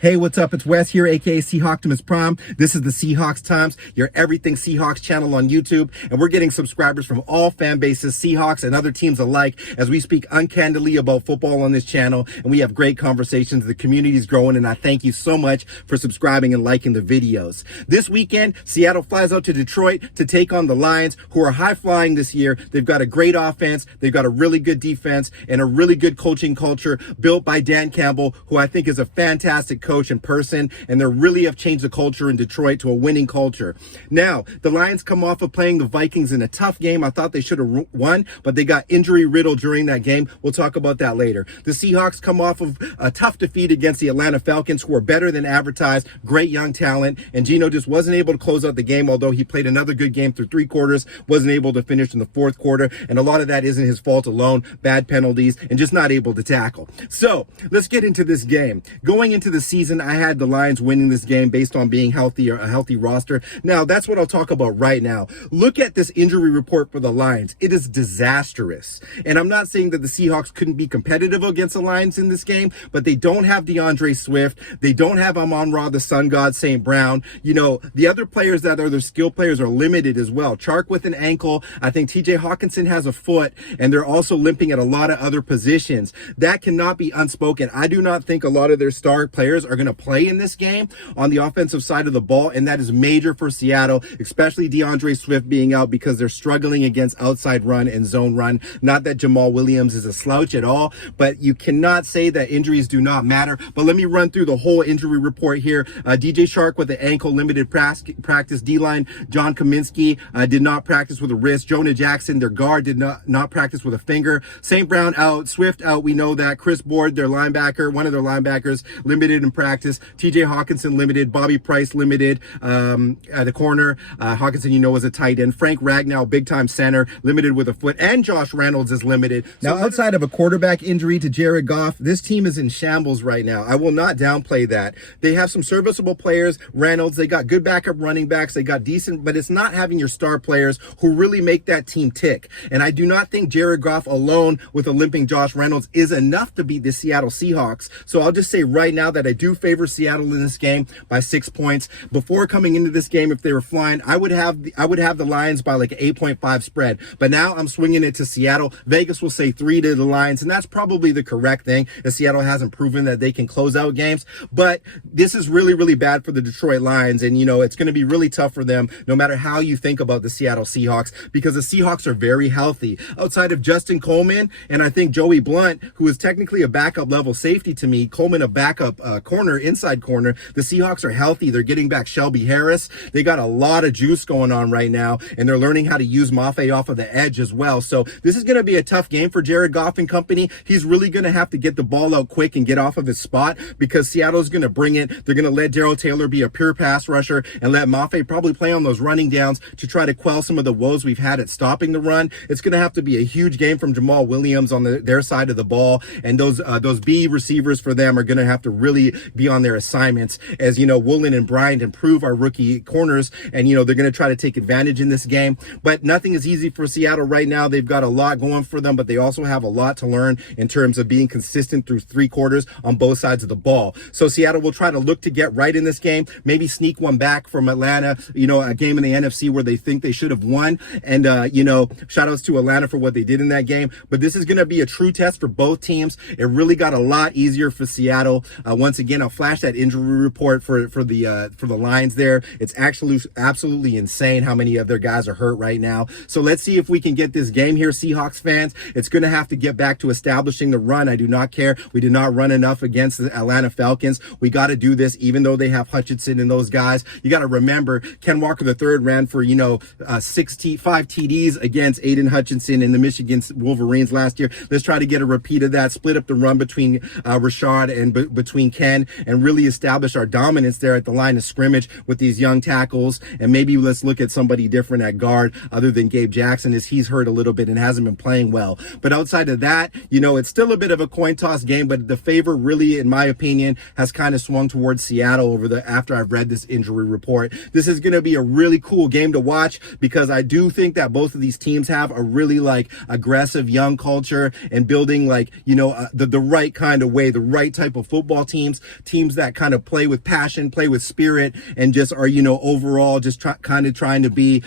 Hey, what's up? It's Wes here, aka Seahawks Prime. This is the Seahawks Times, your everything Seahawks channel on YouTube, and we're getting subscribers from all fan bases, Seahawks and other teams alike, as we speak uncandidly about football on this channel, and we have great conversations. The community is growing, and I thank you so much for subscribing and liking the videos. This weekend, Seattle flies out to Detroit to take on the Lions, who are high-flying this year. They've got a great offense, they've got a really good defense, and a really good coaching culture built by Dan Campbell, who I think is a fantastic coach in person, and they really have changed the culture in Detroit to a winning culture. Now, the Lions come off of playing the Vikings in a tough game. I thought they should have won, but they got injury riddled during that game. We'll talk about that later. The Seahawks come off of a tough defeat against the Atlanta Falcons, who are better than advertised, great young talent, and Geno just wasn't able to close out the game, although he played another good game through three quarters, wasn't able to finish in the fourth quarter, and a lot of that isn't his fault alone, bad penalties, and just not able to tackle. So, let's get into this game. Going into the season, I had the Lions winning this game based on being healthy, or a healthy roster. Now, that's what I'll talk about right now. Look at this injury report for the Lions. It is disastrous. And I'm not saying that the Seahawks couldn't be competitive against the Lions in this game, but they don't have DeAndre Swift. They don't have Amon-Ra, the Sun God, St. Brown. You know, the other players that are their skill players are limited as well. Chark with an ankle. I think TJ Hawkinson has a foot, and they're also limping at a lot of other positions. That cannot be unspoken. I do not think a lot of their star players are going to play in this game on the offensive side of the ball, and that is major for Seattle, especially DeAndre Swift being out, because they're struggling against outside run and zone run. Not that Jamal Williams is a slouch at all, but you cannot say that injuries do not matter. But let me run through the whole injury report here. DJ Chark with the ankle, limited practice. D-line John Kaminsky did not practice with a wrist. Jonah Jackson, their guard, did not practice with a finger. St. Brown out, Swift out, we know that. Chris Board, their linebacker, one of their linebackers, limited in practice. TJ Hawkinson limited. Bobby Price limited at the corner. Hawkinson, you know, is a tight end. Frank Ragnow, big time center, limited with a foot. And Josh Reynolds is limited. Now, outside of a quarterback injury to Jared Goff, this team is in shambles right now. I will not downplay that. They have some serviceable players. Reynolds, they got good backup running backs. They got decent, but it's not having your star players who really make that team tick. And I do not think Jared Goff alone with a limping Josh Reynolds is enough to beat the Seattle Seahawks. So I'll just say right now that I do favor Seattle in this game by 6 points. Before coming into this game, if they were flying, I would have the Lions by like an 8.5 spread. But now I'm swinging it to Seattle. Vegas will say 3 to the Lions, and that's probably the correct thing, as Seattle hasn't proven that they can close out games. But this is really, really bad for the Detroit Lions, and you know, it's going to be really tough for them no matter how you think about the Seattle Seahawks, because the Seahawks are very healthy. Outside of Justin Coleman and I think Joey Blunt, who is technically a backup level safety to me, Coleman a backup corner, inside corner, the Seahawks are healthy. They're getting back Shelby Harris. They got a lot of juice going on right now, and they're learning how to use Mafe off of the edge as well. So this is going to be a tough game for Jared Goff and company. He's really going to have to get the ball out quick and get off of his spot, because Seattle's going to bring it. They're going to let Darrell Taylor be a pure pass rusher and let Mafe probably play on those running downs to try to quell some of the woes we've had at stopping the run. It's going to have to be a huge game from Jamal Williams on their side of the ball, and those B receivers for them are going to have to really be on their assignments, as you know, Woolen and Bryant improve our rookie corners, and you know, they're going to try to take advantage in this game. But nothing is easy for Seattle right now. They've got a lot going for them, but they also have a lot to learn in terms of being consistent through three quarters on both sides of the ball. So Seattle will try to look to get right in this game, maybe sneak one back from Atlanta, you know, a game in the NFC where they think they should have won. And, you know, shout outs to Atlanta for what they did in that game. But this is going to be a true test for both teams. It really got a lot easier for Seattle. Once again, I'll flash that injury report for the Lions there. It's actually absolutely insane how many of their guys are hurt right now. So let's see if we can get this game here, Seahawks fans. It's going to have to get back to establishing the run. I do not care. We did not run enough against the Atlanta Falcons. We got to do this, even though they have Hutchinson and those guys. You got to remember, Ken Walker III ran for, you know, 5 TDs against Aiden Hutchinson in the Michigan Wolverines last year. Let's try to get a repeat of that, split up the run between Rashad and between Ken, and really establish our dominance there at the line of scrimmage with these young tackles. And maybe let's look at somebody different at guard other than Gabe Jackson, as he's hurt a little bit and hasn't been playing well. But outside of that, you know, it's still a bit of a coin toss game, but the favor really, in my opinion, has kind of swung towards Seattle after I've read this injury report. This is going to be a really cool game to watch, because I do think that both of these teams have a really like aggressive young culture and building, like, you know, the right kind of way, the right type of football teams. teams that kind of play with passion, play with spirit, and just are, overall just kind of trying to be,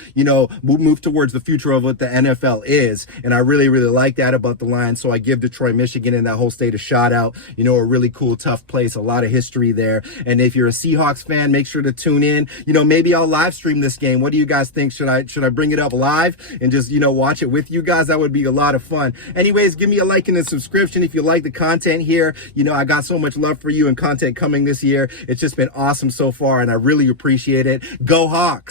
move towards the future of what the NFL is. And I really, really like that about the Lions. So I give Detroit, Michigan and that whole state a shout out, a really cool, tough place, a lot of history there. And if you're a Seahawks fan, make sure to tune in. Maybe I'll live stream this game. What do you guys think? Should I bring it up live and just, watch it with you guys? That would be a lot of fun. Anyways, give me a like and a subscription if you like the content here. I got so much love for you and content coming this year. It's just been awesome so far, and I really appreciate it. Go Hawks!